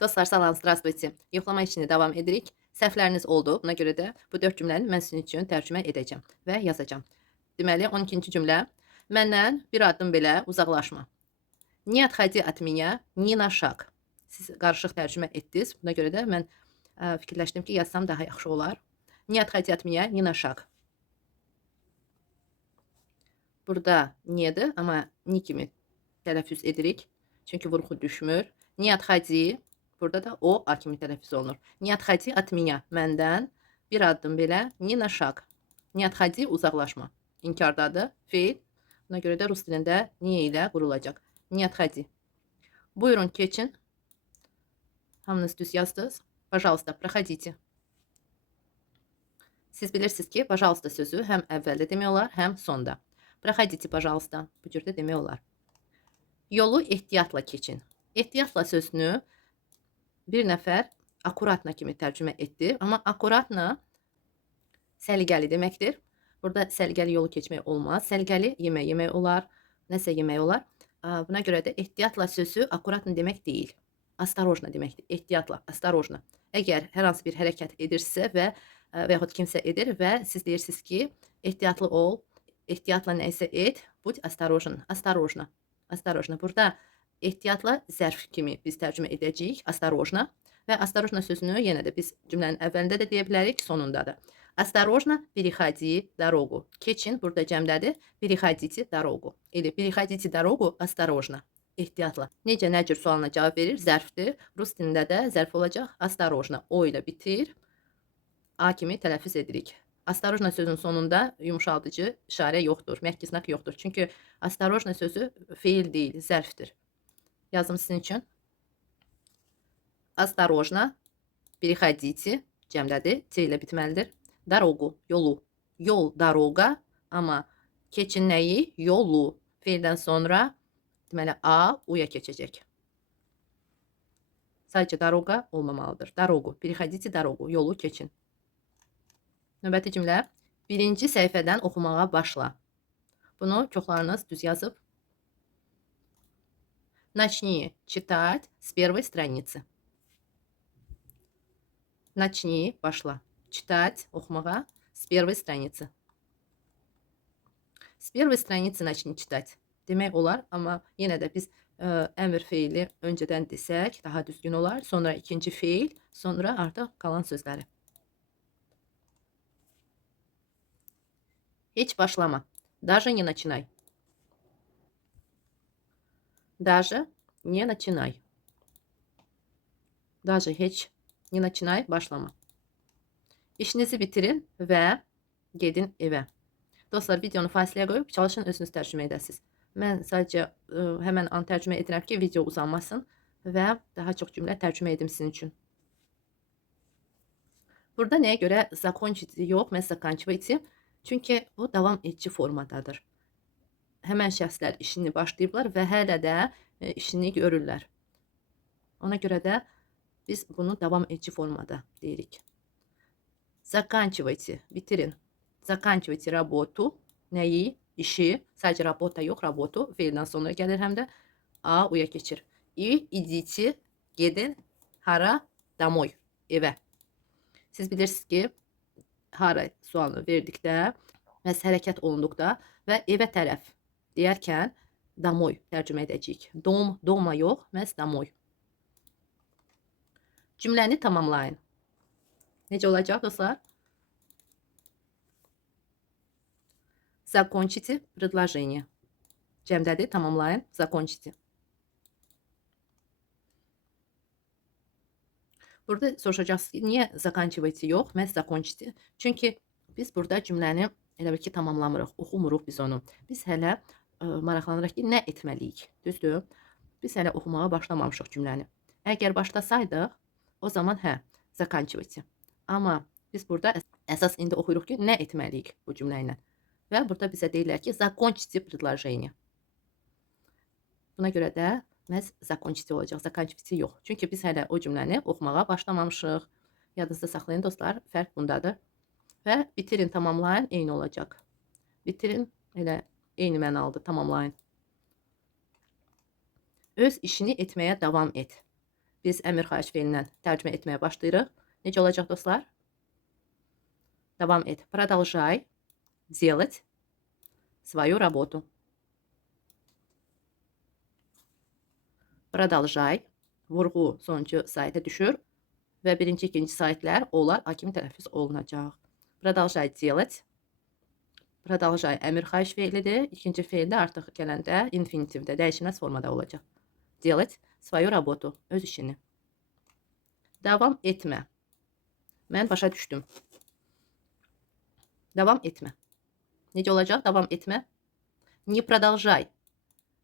Dostlar salam, здравствуйте. Yoxlama işini davam edirik. Səhvləriniz oldu. Buna görə də bu 4 cümləni mən sizin üçün tərcümə edəcəm və yazacağam. Deməli 12-ci cümlə. Məndən bir addım belə uzaqlaşma. Не отходи от меня ни на шаг. Siz qarışıq tərcümə etdiniz. Buna görə də mən fikirləşdim ki, yazsam daha yaxşı olar. Не отходи от меня ни на шаг. Burada niyedir, amma ni kimi tələffüz edirik. Çünki vurğu düşmür. Не отходи. Burada da o a kimi tələffüz olunur. Не отходи от меня. Məndən bir addım belə. Ни на шаг. Не отходи uzaqlaşma. İnkardadır. Feil. Buna görə də rus dilində niye ilə qurulacaq. Не отходи. Buyurun keçin. Hamınız düz yazdınız. Пожалуйста, проходите. Siz bilirsiniz ki, пожалуйста sözü həm əvvəldə demək olar, həm sonda. Проходите, пожалуйста. Bu cür də demək olar. Yolu ehtiyatla keçin. Ehtiyatla sözünü bir nəfər akuratna kimi tərcümə etdi. Amma akuratna səliqəli deməkdir. Burada səliqəli yolu keçmək olmaz. Səliqəli yemək olar, nəsə yemək olar. Buna görə də ehtiyatla sözü akuratna demək deyil. Astarojna deməkdir. Ehtiyatla, astarojna. Əgər hər hansı bir hərəkət edirsə və yaxud kimsə edir və siz deyirsiniz ki, ehtiyatlı ol, ehtiyatla nəyisə et, bud astarojna, astarojna, astarojna. Burada ehtiyatla zərf kimi biz tərcümə edəcəyik, astarojna. Və astarojna sözünü yenə də biz cümlənin əvvəlində də deyə bilərik, sonunda da. Astarojna переходи дорогу. Keçin burada cəmdədir. Переходите дорогу. Elə переходите дорогу осторожно. Ehtiyatla. Necə, nə cür sualına cavab verir? Zərfdir. Rus dilində də zərf olacaq. Astarojna. O ilə bitir. A kimi tələffüz edirik. Astarojna sözün sonunda yumuşaldıcı işarə yoxdur. Məhki znak yoxdur. Çünki astarojna sözü feil deyil, zərfdir. Yazım sizin üçün. Astarojna переходите. Cəmdədir. C ilə bitməlidir. Дорогу, yolu. Yol, дорога. Amma keçin nəyi? Yolu. Feildən sonra deməli A, U-ya keçəcək. Sadəcə дорога olmamalıdır. Дорогу. Переходите дорогу. Yolu keçin. Növbəti cümlə. Birinci səhifədən oxumağa başla. Bunu çoxlarınız düz yazıb. Начни читать с первой страницы. Начни, başla. Читать, oxumağa, с первой страницы. С первой страницы начни читать. Demək olar, amma yenə də biz əmr feili öncədən desək, daha düzgün olar. Sonra ikinci feil, sonra artıq qalan sözləri. Heç başlama. Даже не начинай. Даже не начинай. Даже heç не начинай, başlama. İşinizi bitirin və gedin evə. Dostlar, videonu fasiləyə qoyub çalışın özünüz tərcümə edəsiniz. Mən sadəcə həmən an tərcümə edirəm ki, video uzanmasın və daha çox cümlə tərcümə edim sizin üçün. Burada nəyə görə закончите yox, məhz заканчивайте? Çünki bu davam edici formadadır. Həmən şəxslər işini başlayıblar və hələ də işini görürlər. Ona görə də biz bunu davam edici formada deyirik. Заканчивайте, bitirin. Заканчивайте работу, nəyi? İşi, sadəcə работа yox, работу feildən sonra gəlir həm də A, U-ya keçir. И идите, gedin, hara? Домой, evə. Siz bilirsiniz ki, hara sualını verdikdə və hərəkət olunduqda və evə tərəf deyərkən домой tərcümə edəcəyik. Dom, doma yox, məhz домой. Cümləni tamamlayın. Necə olacaq dostlar? Закончите предложение. Cəmdədir, tamamlayın. Закончите. Burada soruşacaqsınız ki, niyə заканчивайте yox, məhz закончите? Çünki biz burada cümləni elə bil ki, tamamlamırıq, oxumuruq biz onu. Biz hələ maraqlanırıq ki, nə etməliyik? Düzdür? Biz hələ oxumağa başlamamışıq cümləni. Əgər başlasaydıq, o zaman hə, заканчивайте. Amma biz burada əsas indi oxuyuruq ki, nə etməliyik bu cümlə ilə. Və burada bizə deyirlər ki, закончите предложение. Buna görə də məhz закончите olacaq, заканчивайте yox. Çünki biz hələ o cümləni oxumağa başlamamışıq. Yadınızda saxlayın dostlar, fərq bundadır. Və bitirin, tamamlayın, eyni olacaq. Bitirin, elə eyni mənalıdır, tamamlayın. Öz işini etməyə davam et. biz əmir xahiş feilindən tərcümə etməyə başlayırıq. Necə olacaq dostlar? Davam et. Продолжай делать свою работу. Продолжай. Vurğu sonuncu sayta düşür və birinci, ikinci saytlar onlar A kimi tələffüz olunacaq. Продолжай делать. Продолжай əmir xahiş feilidir. İkinci feildə artıq gələndə infinitivdə, dəyişilməz formada olacaq. Делать свою работу. Öz işini. Davam etmə. Mən başa düşdüm. Davam etmə. Necə olacaq? Davam etmə. Не продолжай.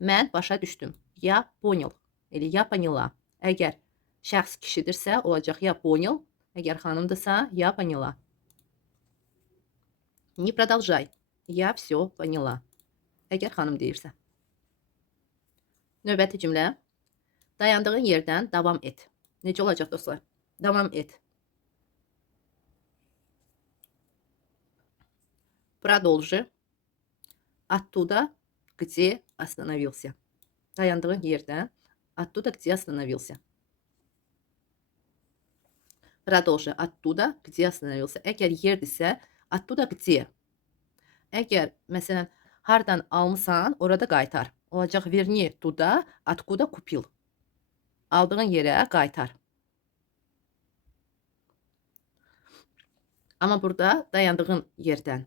Mən başa düşdüm. Я понял. Или я поняла. Əgər şəxs kişidirsə, olacaq я понял. Əgər xanımdırsa, я поняла. Не продолжай. Я все поняла. Əgər xanım deyirsə. Növbəti cümlə. Dayandığın yerdən davam et. Necə olacaq dostlar? Davam et. Продолжи. Оттуда, где остановился. Dayandığın yerdən оттуда, где остановился. Продолжи. Оттуда, где остановился. Əgər yerdirsə, оттуда, где. Əgər, məsələn, hardan almısan, orada qaytar. Olacaq верни туда, откуда купил. Aldığın yerə qaytar. Amma burada dayandığın yerdən.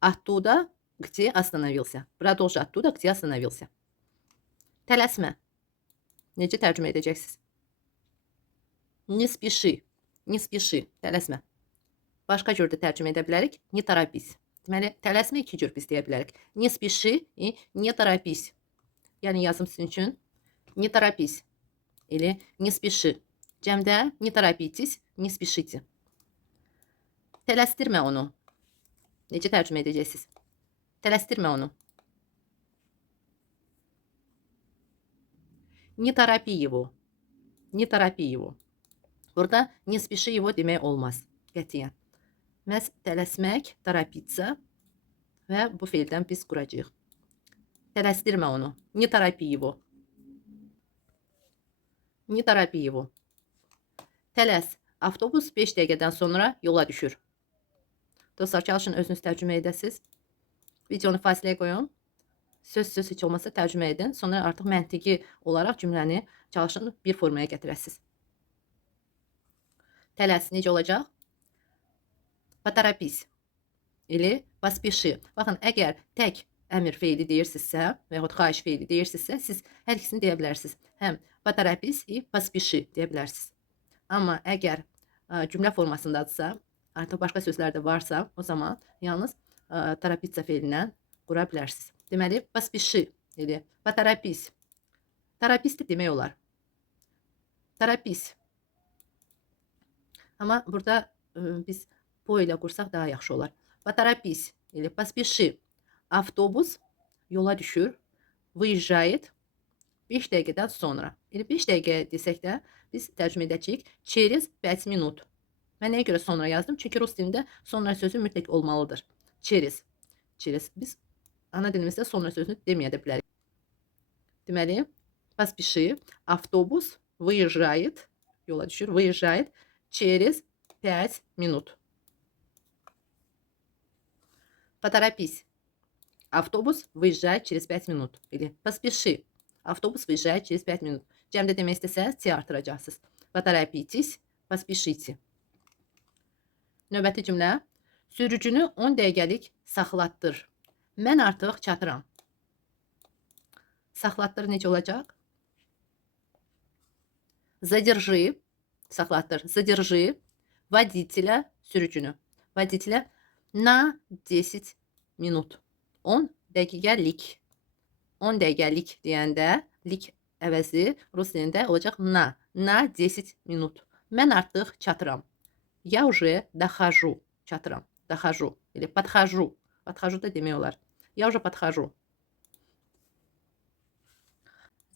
Оттуда, где остановился. Продолжи оттуда, где остановился. Tələsmə. Necə tərcümə edəcəksiniz? Не спеши. Не спеши. Tələsmə. Başqa cür də tərcümə edə bilərik. Не торопись. Deməli, tələsmə iki cür biz deyə bilərik. Не спеши и не торопись. Yəni yazım sizin üçün. Не торопись. Или не спеши. Cəmdə не торопитесь, не спешите. Tələsdirmə onu. Necə tərcümə edəcəksiniz? Tələsdirmə onu. Не торопи его. Не торопи его. Burada не спеши его demək olmaz. Qətiyyən. Məhz tələsmək, торопиться və bu feildən biz quracağıq. Tələsdirmə onu. Не торопи его. Не торопи его. Tələs. Avtobus 5 dəqiqədən sonra yola düşür. Dostlar, çalışın özünüz tərcümə edəsiniz. Videonu fasiləyə qoyun. Söz heç olmasa tərcümə edin. Sonra artıq məntiqi olaraq cümləni çalışın bir formaya gətirəsiniz. Tələs necə olacaq? Поторопись. Или поспеши. Baxın, əgər tək əmir feili deyirsinizsə və yaxud xahiş feili deyirsinizsə, siz hər ikisini deyə bilərsiniz. Həm поторопись и поспеши deyə bilərsiniz. Amma əgər cümlə formasındadırsa, artıq başqa sözlər də varsa, o zaman yalnız торопиться feilindən qura bilərsiniz. Deməli, поспеши или поторопись. Торопись də demək olar. Торопись. Amma burada biz po ilə qursaq daha yaxşı olar. Поторопись или поспеши. Avtobus yola düşür, выезжает 5 dəqiqədən sonra. Elə 5 dəqiqə desək də biz tərcümə edəcəyik через 5 minut. Mən nəyə görə sonra yazdım? Çünki rus dilində sonra sözü mütləq olmalıdır. Через. Через. Biz ana dilimizdə sonra sözünü deməyə də bilərik. Deməli, поспеши. Avtobus выезжает, yola düşür, выезжает через 5 minut. Поторопись. Avtobus выезжает через 5 minut. Или поспеши. Avtobus выезжает через 5 minut. Cəmdə demək istəsəniz, T artıracaqsınız. Поторопитесь, поспешите. Növbəti cümlə. Sürücünü 10 dəqiqəlik saxlatdır. Mən artıq çatıram. Saxlatdır necə olacaq? Задержи. Saxlatdır. Задержи водителя, sürücünü. Водителя на 10 minut. 10 dəqiqəlik. 10 dəqiqəlik deyəndə lik əvəzi rus dilində olacaq na. На 10 minut. Mən artıq çatıram. Я уже дохожу. Çatıram. Дохожу. Или подхожу. Подхожу da demək olar. Я уже подхожу.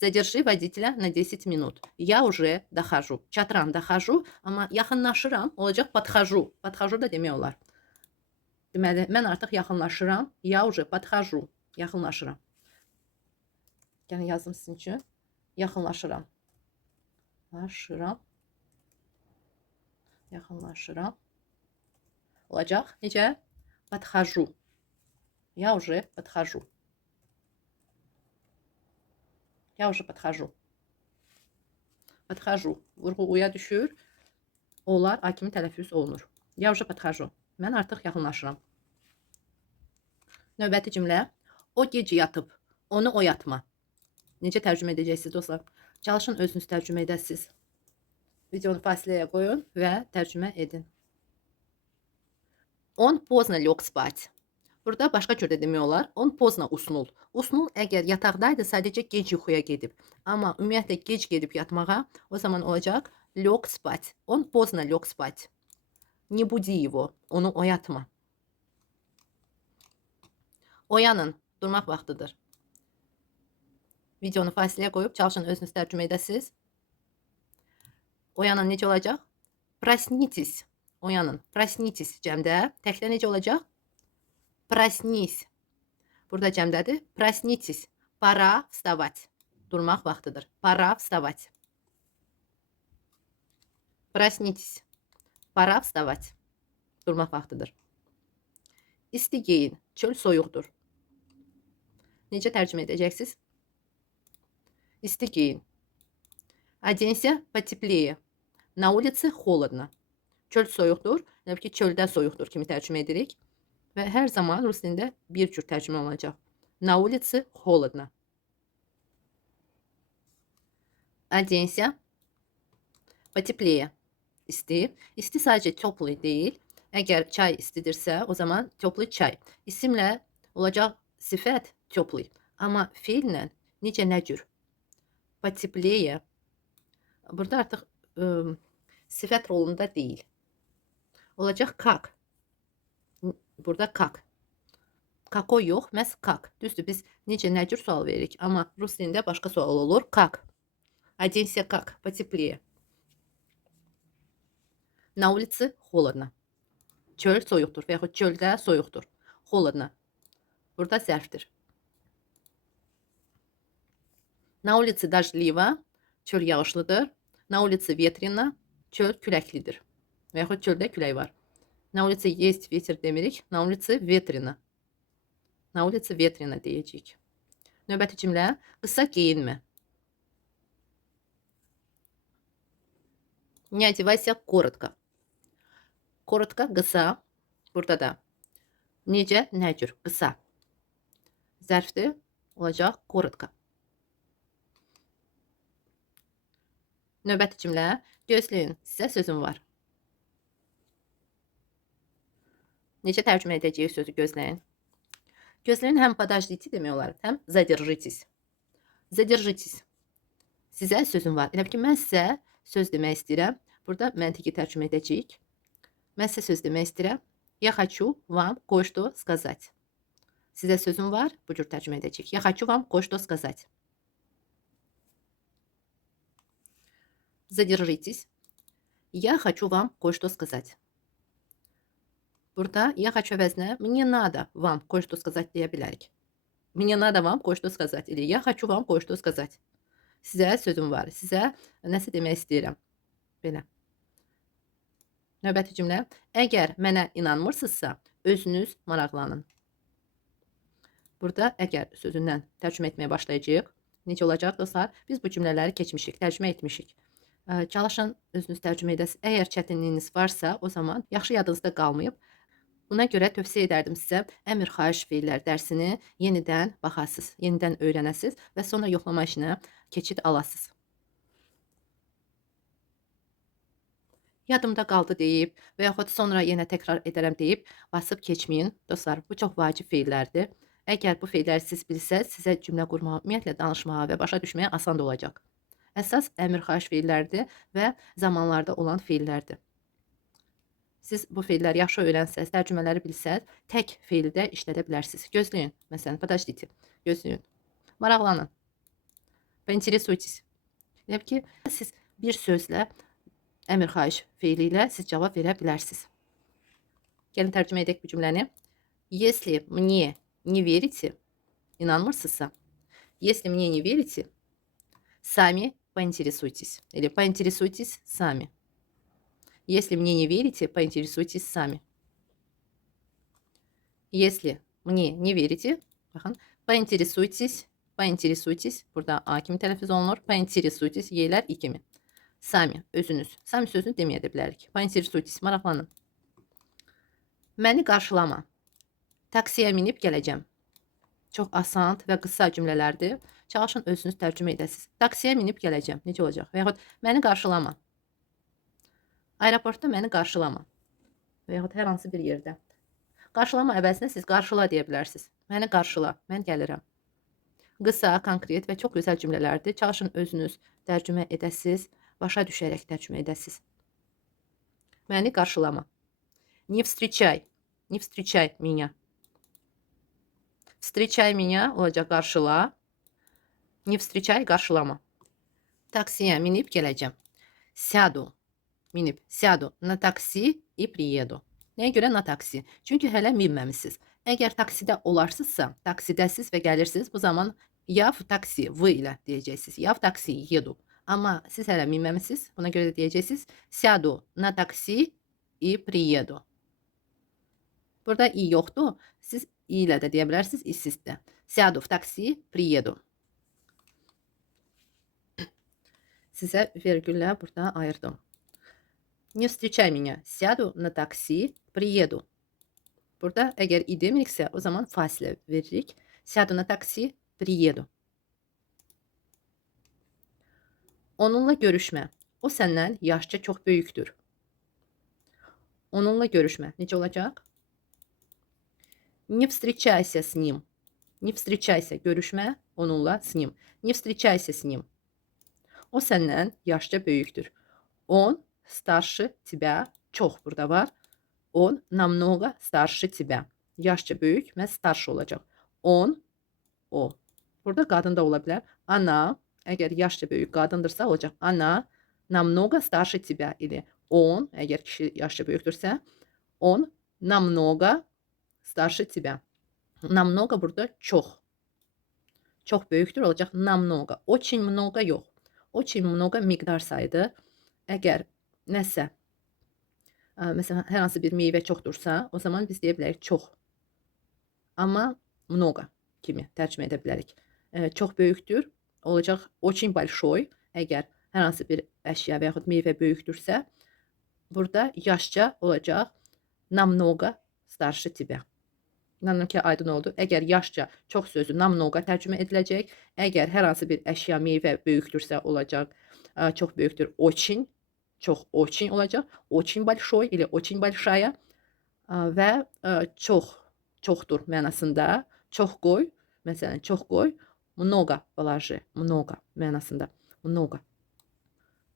Задержи водителя на 10 минут. Я уже дохожу. Çatıram, дохожу. Amma yaxınlaşıram olacaq подхожу. Подхожу da demək olar. Deməli, mən artıq yaxınlaşıram. Я уже подхожу. Yaxınlaşıram. Yəni yazdım sizin üçün. Yaxınlaşıram. Yaxınlaşıram. Yaxınlaşıram. Olacaq. Necə? Подхожу. Я уже подхожу. Я уже подхожу. Подхожу. Vurğu uya düşür. Onlar A kimi tələffüz olunur. Я уже подхожу. Mən artıq yaxınlaşıram. Növbəti cümlə. O gec yatıb. Onu oyatma. Necə tərcümə edəcəksiniz dostlar? Çalışın özünüz tərcümə edəsiniz. Videonu fasiləyə qoyun və tərcümə edin. Он поздно лег спать. Burada başqa cür də demək olar. Он поздно уснул. Уснул əgər yataqdaydı sadəcə gec yuxuya gedib. Amma ümumiyyətlə gec gedib yatmağa o zaman olacaq лег спать. Он поздно лег спать. Не буди его. Onu oyatma. Oyanın. Durmaq vaxtıdır. Videonu fasiləyə qoyub çalışın özünüz tərcümə edəsiniz. Oyanın necə olacaq? Проснитесь. Oyanın. Проснитесь cəmdə. Təkdə necə olacaq? Проснись. Burada cəmdədir. Проснитесь. Пора вставать. Durmaq vaxtıdır. Пора вставать. Проснитесь. Пора вставать. Durmaq vaxtıdır. İsti giyin. Çöl soyuqdur. Necə tərcümə edəcəksiniz? İsti giyin. Оденься потеплее. На улице холодно. Çöl soyuqdur. Yəni ki, çöldə soyuqdur kimi tərcümə edirik. Və hər zaman rus dilində bir cür tərcümə olacaq. На улице холодно. Оденься потеплее. İsti. İsti sadəcə teplый deyil. Əgər çay istidirsə, o zaman teplый çay. İsimlə olacaq sifət teplый. Amma fiillə necə nə cür? Потеплее. Burada artıq sifət rolunda deyil. Olacaq как. Burada как. Какой yox, məhz как. Düzdür, biz necə nə cür sual veririk. Amma rus dilində başqa sual olur. Как. Оденься как. Потеплее. На улице холодно. Çöl soyuqdur və yaxud çöldə soyuqdur. Холодно. Burada zərfdir. На улице дождливо. Çöl yağışlıdır. На улице ветрено. Çöl küləklidir. Və yaxud çöldə külək var. На улице есть ветер demirik. На улице ветрено. На улице ветрено deyəcəyik. Növbəti cümlə. Qısa geyinmə. Не одевайся коротко. Коротко, qısa. Burada da necə, nə cür, qısa. Zərfdir, olacaq коротко. Növbəti cümlə. Gözləyin, sizə sözüm var. Necə tərcümə edəcəyik sözü gözləyin? Gözləyin həm подождите demək olar, həm задержитесь. Задержитесь. Sizə sözüm var. Elə ki, mən sizə söz demək istəyirəm. Burada məntiqi tərcümə edəcəyik. Mən sizə söz demək istəyirəm. Я хочу вам кое-что сказать. Sizə sözüm var. Bu cür tərcümə edəcəyik. Я хочу вам кое-что сказать. Задержитесь. Я хочу вам кое-что сказать. Burada я хочу əvəzinə мне надо вам кое-что сказать deyə bilərik. Мне надо вам кое-что сказать. Или я хочу вам кое-что сказать. Sizə sözüm var. Sizə nəsə demək istəyirəm. Belə. Növbəti cümlə. Əgər mənə inanmırsınızsa, özünüz maraqlanın. Burada əgər sözündən tərcümə etməyə başlayacağıq. Necə olacaq dostlar? Biz bu cümlələri keçmişik, tərcümə etmişik. Çalışın özünüz tərcümə edəsiniz. Əgər çətinliyiniz varsa, o zaman yaxşı yadınızda qalmayıb. Buna görə tövsiyə edərdim sizə əmr xahiş feillər dərsini yenidən baxasınız, yenidən öyrənəsiniz və sonra yoxlama işinə keçid alasınız. Yadımda qaldı deyib və yaxud sonra yenə təkrar edərəm deyib basıb keçməyin. Dostlar, bu çox vacib feillərdir. Əgər bu feilləri siz bilsəz, sizə cümlə qurmağa, ümumiyyətlə danışmağa və başa düşməyə asan da olacaq. Əsas əmr xahiş feillərdir və zamanlarda olan feillərdir. Siz bu feilləri yaxşı öyrənsəz, tərcümələri bilsəz, tək feildə işlədə bilərsiniz. Gözləyin. Məsələn, подождите. Gözləyin. Maraqlanın. Поинтересуйтесь. Yəni ki, siz bir sözlə, əmr xahiş feili ilə siz cavab verə bilərsiniz. Gəlin tərcümə edək bu cümləni. Если мне не верите, inanmırsınızsa, если мне не верите, сами поинтересуйтесь. Или поинтересуйтесь сами. Если мне не верите, поинтересуйтесь сами. Если мне не verите, baxın, pointeresuйтесь. Burada A kimi tələffüz olunur. Pointeresuйтесь, y'lər i kimi. Sami, özünüz. Sami sözünü deməyə də bilərik. Pointeresuйтесь, maraqlanın. Məni qarşılama. Taksiyə minib gələcəm. Çox asan və qısa cümlələrdir. Çalışın özünüz tərcümə edəsiniz. Taksiyə minib gələcəm. Necə olacaq? Və yaxud məni qarşılama. Aeroportda məni qarşılama. Və yaxud hər hansı bir yerdə. Qarşılama əvəzinə siz qarşıla deyə bilərsiniz. Məni qarşıla, mən gəlirəm. Qısa, konkret və çox gözəl cümlələrdir. Çalışın özünüz tərcümə edəsiniz, başa düşərək tərcümə edəsiniz. Məni qarşılama. Не встречай меня. Встречай меня olacaq qarşıla. Не встречай, qarşılama. Taksiyə minib gələcəm. Сяду на такси и приеду. Nəyə görə na taksi? Çünki hələ minməmisiniz. Əgər taksidə olarsınızsa, taksidəsiz və gəlirsiniz, bu zaman ya v taksi, v ilə deyəcəksiniz. Ya v taksi, yedu. Amma siz hələ minməmisiniz, buna görə də deyəcəksiniz. Сяду на такси и приеду. Burada i yoxdur. Siz i ilə də deyə bilərsiniz, i-siz də. Сяду в такси, приеду. Sizə vergüllə burada ayırdım. Не встречай меня. Сяду на такси, приеду. Burada əgər i demiriksə, o zaman fasilə veririk. Сяду на такси, приеду. Onunla görüşmə. O səndən yaşca çox böyükdür. Onunla görüşmə. Necə olacaq? Не встречайся с ним. Не встречайся. Görüşmə onunla с ним. Не встречайся с ним. O səndən yaşca böyükdür. Он старше тебя. Çox burada var. Он намного старше тебя. Yaşça böyük və starше olacaq. Он, o. Burada qadın da ola bilər. Она, əgər yaşça böyük qadındırsa olacaq. Она намного старше тебя. İli он, əgər kişi yaşça böyükdürsə, он намного старше тебя. Намного burada çox. Çox böyükdür olacaq. Намного. Очень много yox. Очень много miqdar sayıdır. Əgər nəsə, məsələn, hər hansı bir meyvə çoxdursa, o zaman biz deyə bilərik çox. Amma много kimi tərcümə edə bilərik. Çox böyükdür, olacaq очень большой. Əgər hər hansı bir əşya və yaxud meyvə böyükdürsə, burada yaşca olacaq намного старше тебя. İnanıram ki, aydın oldu. Əgər yaşca çox sözü намного tərcümə ediləcək. Əgər hər hansı bir əşya, meyvə böyükdürsə olacaq çox böyükdür. Очень, çox очень olacaq. Очень большой или очень большая və çoxdur mənasında. Çox qoy, məsələn, çox qoy. Много положи, много mənasında. Много.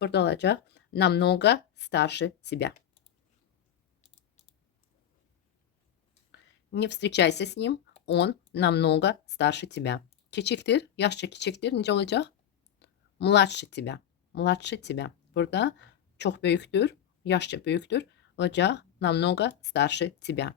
Burada olacaq намного старше тебя. Не встречайся с ним, он намного старше тебя. Kiçikdir, yaşça kiçikdir. Necə olacaq? Mладше тебя. Mладше тебя. Burada çox böyükdür, yaşça böyükdür. Olacaq намного старше тебя.